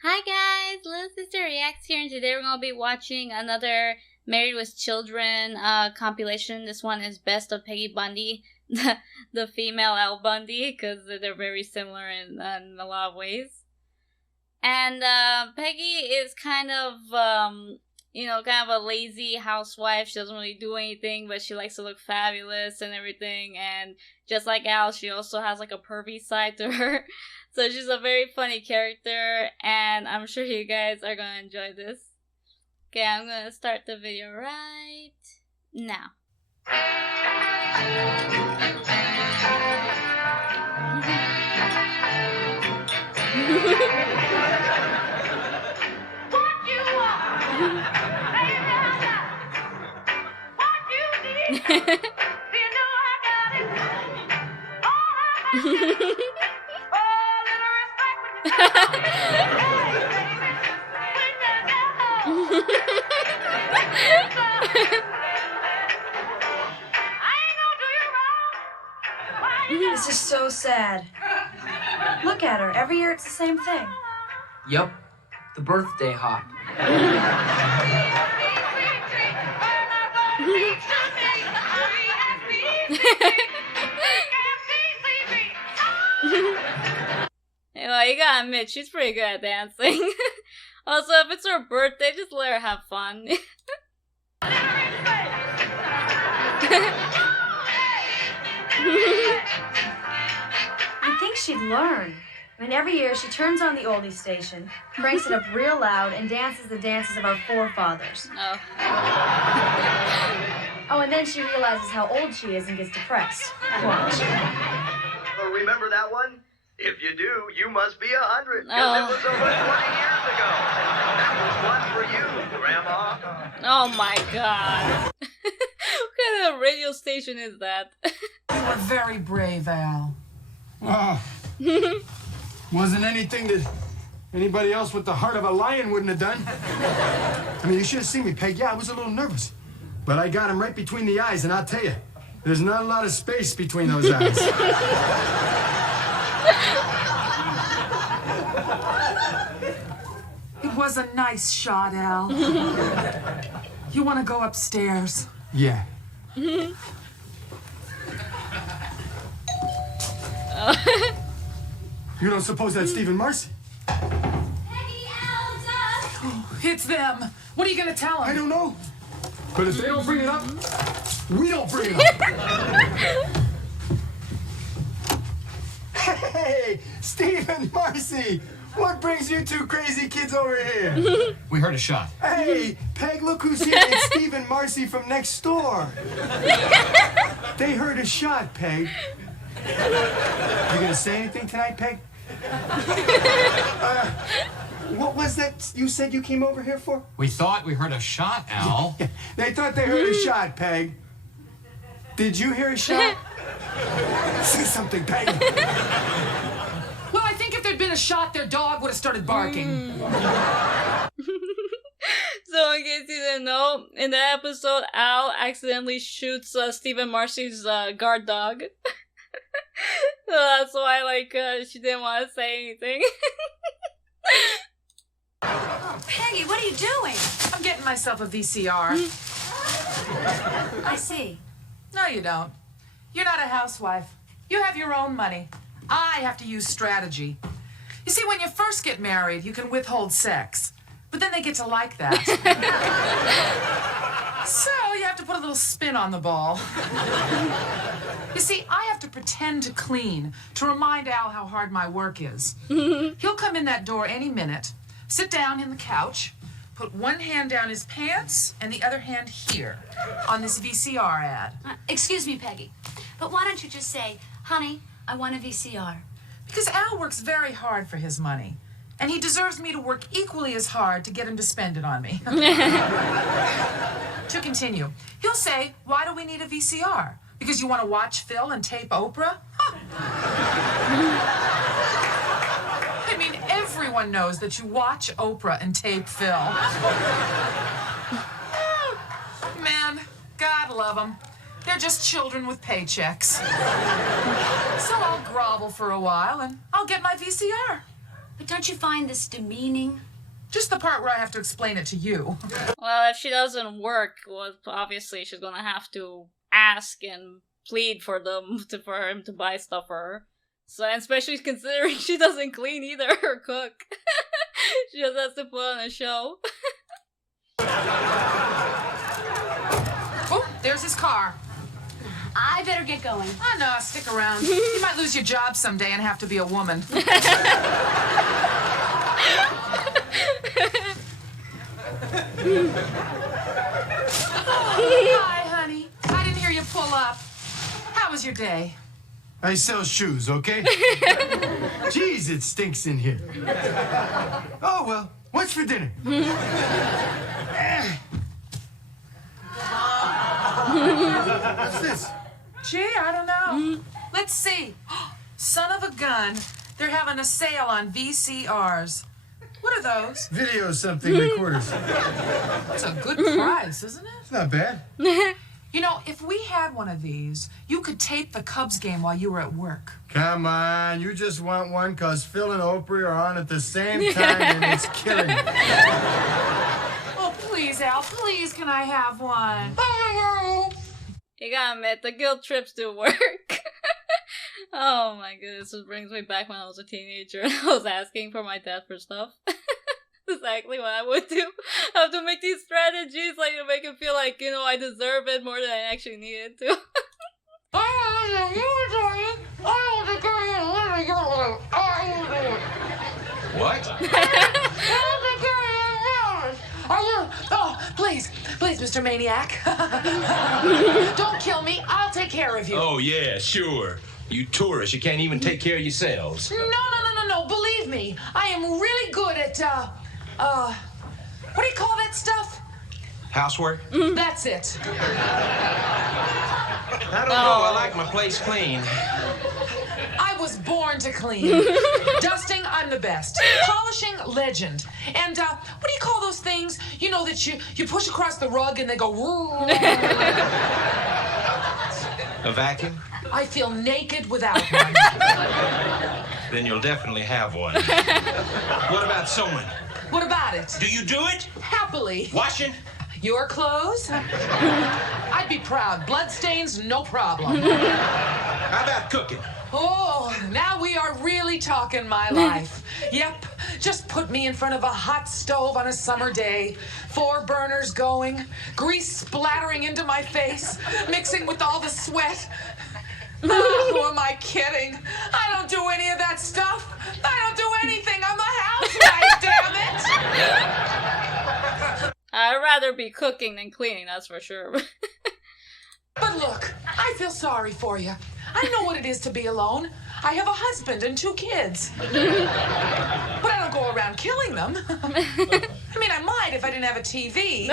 Hi guys, Little Sister Reacts here, and today we're gonna be watching another Married with Children compilation. This one is Best of Peggy Bundy, the female Al Bundy, because they're very similar in a lot of ways. And Peggy is kind of kind of a lazy housewife. She doesn't really do anything, but she likes to look fabulous and everything. And just like Al, she also has like a pervy side to her. So she's a very funny character, and I'm sure you guys are gonna enjoy this. Okay, I'm gonna start the video right now. What you want? Lay down now. What you need? Do you know I got it? All I got it. Oh, little respect when you hey, baby, when you know. I ain't gonna do you wrong. Why you This is so sad. Look at her. Every year it's the same thing. Yup, the birthday hop. Well, you gotta admit, she's pretty good at dancing. Also, if it's her birthday, just let her have fun. I think she'd learn. I mean, every year she turns on the oldie station, cranks it up real loud, and dances the dances of our forefathers. Oh. Oh, and then she realizes how old she is and gets depressed. Watch. Oh, remember that one? If you do, you must be 100. Because Oh. it was over 20 years ago. That was one for you, Grandma. Oh my god. What kind of radio station is that? You were very brave, Al. Oh, wasn't anything that anybody else with the heart of a lion wouldn't have done. I mean, you should have seen me, Peg. Yeah, I was a little nervous. But I got him right between the eyes, and I'll tell you, there's not a lot of space between those eyes. It was a nice shot, Al. You want to go upstairs? Yeah. You don't suppose that's Steve and Marcy? It's them. What are you going to tell I them? don't know. But if they don't bring it up, we don't bring it up. Hey, Steve and Marcy! What brings you two crazy kids over here? We heard a shot. Hey, Peg, look who's here. It's Steve and Marcy from next door. They heard a shot, Peg. You gonna say anything tonight, Peg? What was that you said you came over here for? We thought we heard a shot, Al. They thought they heard a shot, Peg. Did you hear a shot? Say something, Peg. Well, I think if there'd been a shot, their dog would have started barking. So in case you didn't know, in that episode, Al accidentally shoots Steve and Marcy's guard dog. So that's why, she didn't want to say anything. Peggy, what are you doing? I'm getting myself a VCR. I see. No, you don't. You're not a housewife. You have your own money. I have to use strategy. You see, when you first get married, you can withhold sex. But then they get to like that. So you have to put a little spin on the ball. You see, I have to pretend to clean to remind Al how hard my work is. He'll come in that door any minute, sit down in the couch, put one hand down his pants and the other hand here on this VCR ad. Excuse me, Peggy, but why don't you just say, honey, I want a VCR? Because Al works very hard for his money, and he deserves me to work equally as hard to get him to spend it on me. To continue, he'll say, why do we need a VCR? Because you want to watch Phil and tape Oprah? Huh. I mean, everyone knows that you watch Oprah and tape Phil. Man, God love them. They're just children with paychecks. So I'll grovel for a while and I'll get my VCR. But don't you find this demeaning? Just the part where I have to explain it to you. Well, if she doesn't work, well, obviously she's gonna have to ask and plead for for him to buy stuff for her. So, and especially considering she doesn't clean either or cook. She just has to put on a show. Oh, there's his car. I better get going. Oh, no, stick around. You might lose your job someday and have to be a woman. Hi, honey. I didn't hear you pull up. How was your day? I sell shoes, okay? Jeez, it stinks in here. Oh, well, what's for dinner? What's this? Gee, I don't know. Let's see. Son of a gun. They're having a sale on VCRs. What are those? Video something recorders. That's a good price, isn't it? It's not bad. You know, if we had one of these, you could tape the Cubs game while you were at work. Come on, you just want one because Phil and Oprah are on at the same time and it's killing me. Oh, please, Al, please, can I have one? You gotta admit, the guilt trips do work. Oh my goodness, this brings me back when I was a teenager and I was asking for my dad for stuff. Exactly what I would do. I have to make these strategies like to make him feel like, you know, I deserve it more than I actually needed to. What? Oh, please, Mr. Maniac. Don't kill me. I'll take care of you. Oh, yeah, sure. You tourists, you can't even take care of yourselves. No. Believe me, I am really good at, what do you call that stuff? Housework? That's it. I don't know. I like my place clean. I was born to clean. Dusting, I'm the best. Polishing, legend. And, what do you call those things? You know, that you push across the rug and they go... A vacuum? I feel naked without one. Then you'll definitely have one. What about sewing? What about it? Do you do it? Happily. Washing? Your clothes? I'd be proud. Bloodstains, no problem. How about cooking? Oh, now we are really talking my life. Yep, just put me in front of a hot stove on a summer day. 4 burners going, grease splattering into my face, mixing with all the sweat. Oh, who am I kidding? I don't do any of that stuff. I don't do anything. I'm a housewife, damn it. I'd rather be cooking than cleaning, that's for sure. But look, I feel sorry for you. I know what it is to be alone. I have a husband and 2 kids. But I don't go around killing them. I mean, I might if I didn't have a TV.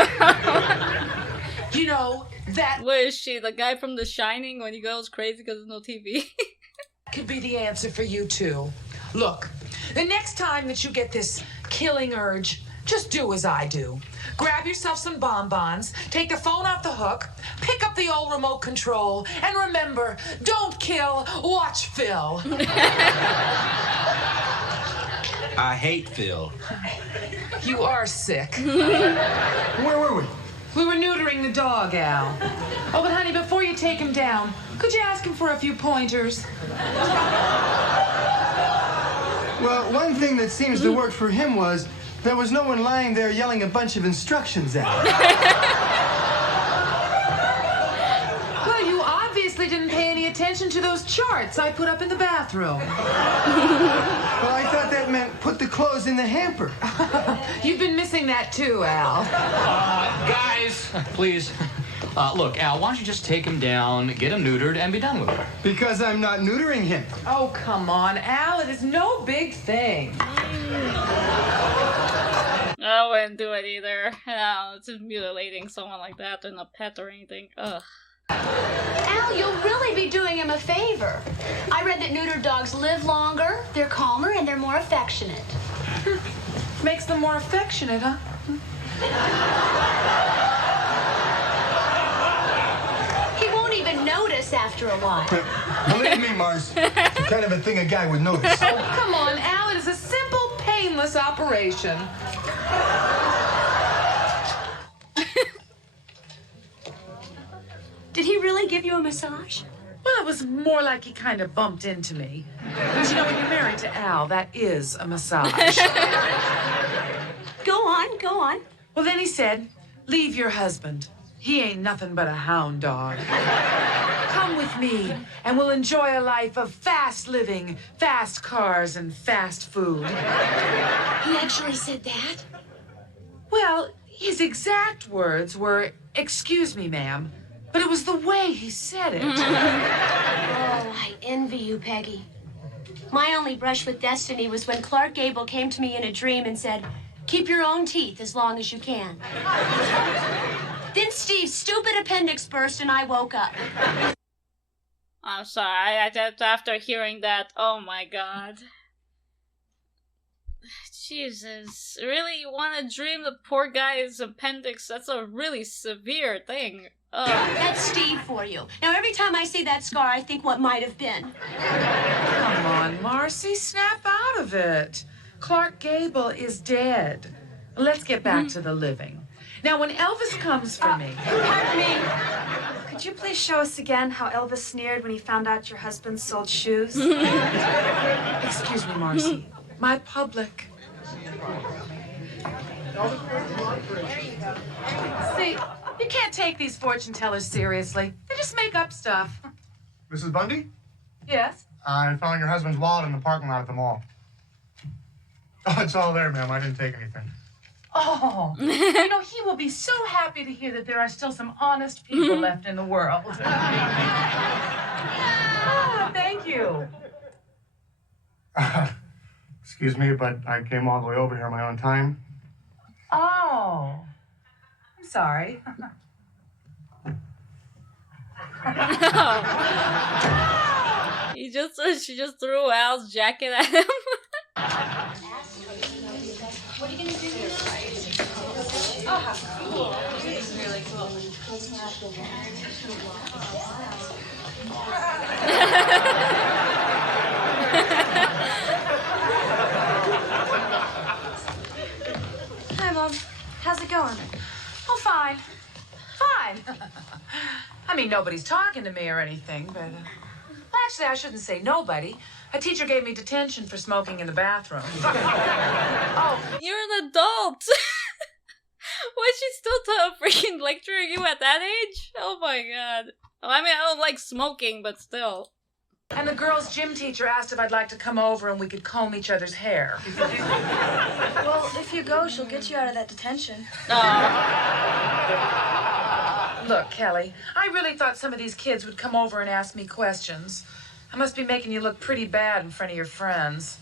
You know, that... What is she, the guy from The Shining when he goes crazy because there's no TV? could be the answer for you, too. Look, the next time that you get this killing urge, just do as I do. Grab yourself some bonbons, take the phone off the hook, pick up the old remote control, and remember, don't kill, watch Phil. I hate Phil. You are sick. Where were we? We were neutering the dog, Al. Oh, but honey, before you take him down, could you ask him for a few pointers? Well, one thing that seems to work for him was there was no one lying there yelling a bunch of instructions at him. Well, you obviously didn't pay any attention to those charts I put up in the bathroom. Well, I thought that meant put the clothes in the hamper. You've been missing that too, Al. Guys, please. Look, Al, why don't you just take him down, get him neutered, and be done with it? Because I'm not neutering him. Oh, come on, Al. It is no big thing. I wouldn't do it either. No, it's just mutilating someone like that. They're not a pet or anything. Ugh. Al, you'll really be doing him a favor. I read that neutered dogs live longer, they're calmer, and they're more affectionate. Makes them more affectionate, huh? He won't even notice after a while. Believe me, Marcy, it's the kind of a thing a guy would notice. Oh, come on, Al. It is a simple painless operation. Did he really give you a massage? Well, it was more like he kind of bumped into me. But you know, when you're married to Al, that is a massage. Go on, go on. Well, then he said, leave your husband. He ain't nothing but a hound dog. Come with me, and we'll enjoy a life of fast living, fast cars, and fast food. He actually said that? Well, his exact words were, excuse me, ma'am, but it was the way he said it. Oh, I envy you, Peggy. My only brush with destiny was when Clark Gable came to me in a dream and said, keep your own teeth as long as you can. Then Steve's stupid appendix burst and I woke up. I'm sorry, I just, after hearing that, oh my god. Jesus, really, you want to dream the poor guy's appendix? That's a really severe thing. Ugh. That's Steve for you. Now, every time I see that scar, I think what might have been. Come on, Marcy, snap out of it. Clark Gable is dead. Let's get back to the living. Now, when Elvis comes for me... Pardon me. Could you please show us again how Elvis sneered when he found out your husband sold shoes? Excuse me, Marcy. My public. See, you can't take these fortune tellers seriously. They just make up stuff. Mrs. Bundy? Yes? I found your husband's wallet in the parking lot at the mall. Oh, it's all there, ma'am. I didn't take anything. Oh, you know, he will be so happy to hear that there are still some honest people left in the world. Oh, thank you. Excuse me, but I came all the way over here on my own time. Oh, I'm sorry. She just threw Al's jacket at him. What are you going to do here? Oh, how cool. This is really cool. Hi, Mom. How's it going? Oh, fine. Fine. I mean, nobody's talking to me or anything, but... Well, actually, I shouldn't say nobody. A teacher gave me detention for smoking in the bathroom. Oh. You're an adult! Why is she still freaking lecturing you at that age? Oh my god. Oh, I mean, I don't like smoking, but still. And the girls' gym teacher asked if I'd like to come over and we could comb each other's hair. Well, if you go, she'll get you out of that detention. Look, Kelly, I really thought some of these kids would come over and ask me questions. I must be making you look pretty bad in front of your friends.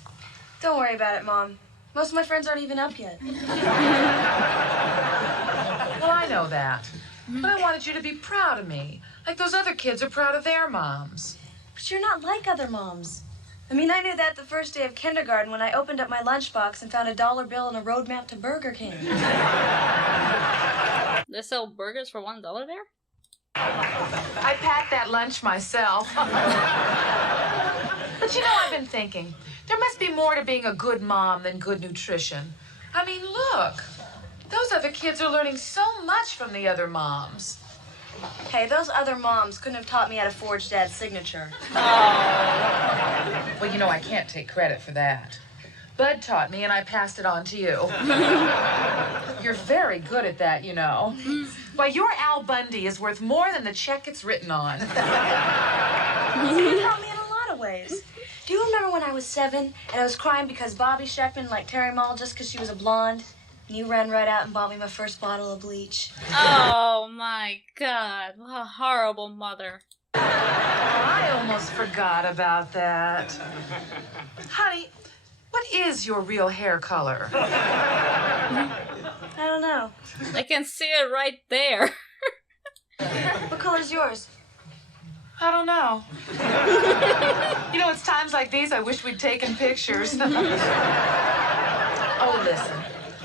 Don't worry about it, Mom. Most of my friends aren't even up yet. Well, I know that. But I wanted you to be proud of me, like those other kids are proud of their moms. But you're not like other moms. I mean, I knew that the first day of kindergarten when I opened up my lunchbox and found a $1 bill and a road map to Burger King. They sell burgers for $1 there? I packed that lunch myself. But you know, I've been thinking, there must be more to being a good mom than good nutrition. I mean, look, those other kids are learning so much from the other moms. Hey, those other moms couldn't have taught me how to forge Dad's signature. Well, you know, I can't take credit for that. Bud taught me, and I passed it on to you. You're very good at that, you know. Why, your Al Bundy is worth more than the check it's written on. You taught me in a lot of ways. Do you remember when I was 7 and I was crying because Bobby Scheckman liked Terry Mall just because she was a blonde? And you ran right out and bought me my first bottle of bleach. Oh my god, what a horrible mother. I almost forgot about that. Honey, what is your real hair color? I don't know. I can see it right there. What color's yours? I don't know. You know, it's times like these I wish we'd taken pictures. Oh, listen.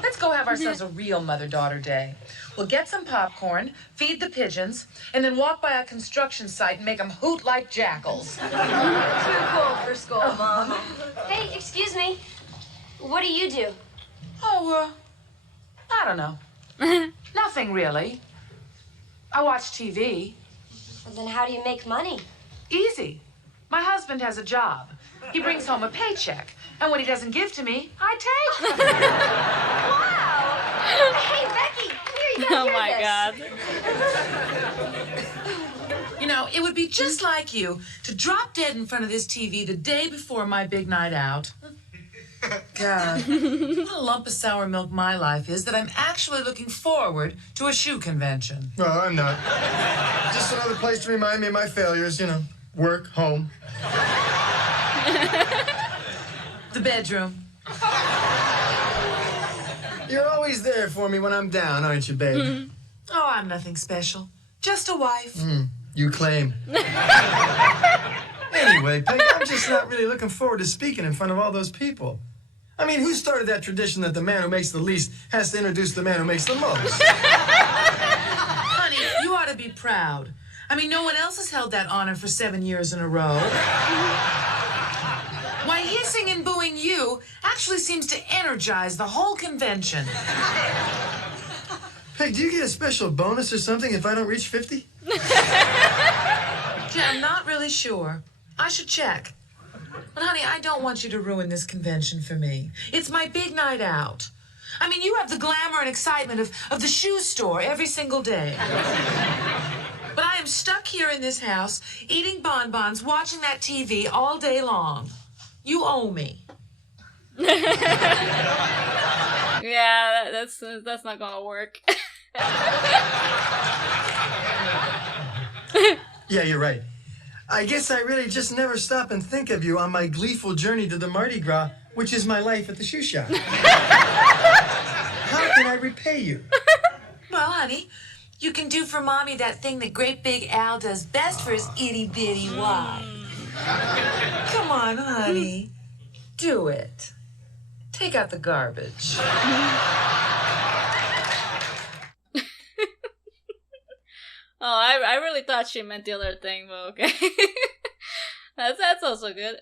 Let's go have ourselves a real mother-daughter day. We'll get some popcorn, feed the pigeons, and then walk by a construction site and make them hoot like jackals. Too cold for school, Mom. Hey, excuse me. What do you do? Oh, I don't know. Nothing really. I watch TV. Well, then how do you make money? Easy. My husband has a job. He brings home a paycheck. And what he doesn't give to me, I take. Wow! Hey, Becky, here, you gotta Oh my hear god. You know, it would be just like you to drop dead in front of this TV the day before my big night out. God, what a lump of sour milk my life is that I'm actually looking forward to a shoe convention. Well, I'm not. Just another place to remind me of my failures, you know. Work, home. The bedroom. You're always there for me when I'm down, aren't you, babe? Oh, I'm nothing special. Just a wife. You claim. Anyway, Peggy, I'm just not really looking forward to speaking in front of all those people. I mean, who started that tradition that the man who makes the least has to introduce the man who makes the most? Honey, you ought to be proud. I mean, no one else has held that honor for 7 years in a row. Why, hissing and booing you actually seems to energize the whole convention. Peg, do you get a special bonus or something if I don't reach 50? Gee, I'm not really sure. I should check. But, honey, I don't want you to ruin this convention for me. It's my big night out. I mean, you have the glamour and excitement of the shoe store every single day. But I am stuck here in this house, eating bonbons, watching that TV all day long. You owe me. Yeah, that's not gonna work. Yeah, you're right. I guess I really just never stop and think of you on my gleeful journey to the Mardi Gras, which is my life at the shoe shop. How can I repay you? Well, honey, you can do for Mommy that thing that great big Al does best for his itty-bitty wife. Come on, honey. Do it. Take out the garbage. Oh, I really thought she meant the other thing, but okay. That's also good.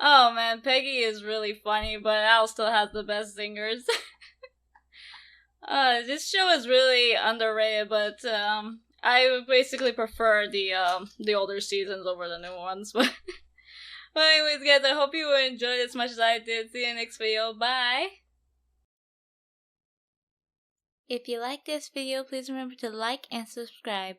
Oh man, Peggy is really funny, but Al still has the best singers. This show is really underrated, but I basically prefer the older seasons over the new ones. But anyways, guys, I hope you enjoyed as much as I did. See you next video. Bye. If you like this video, please remember to like and subscribe.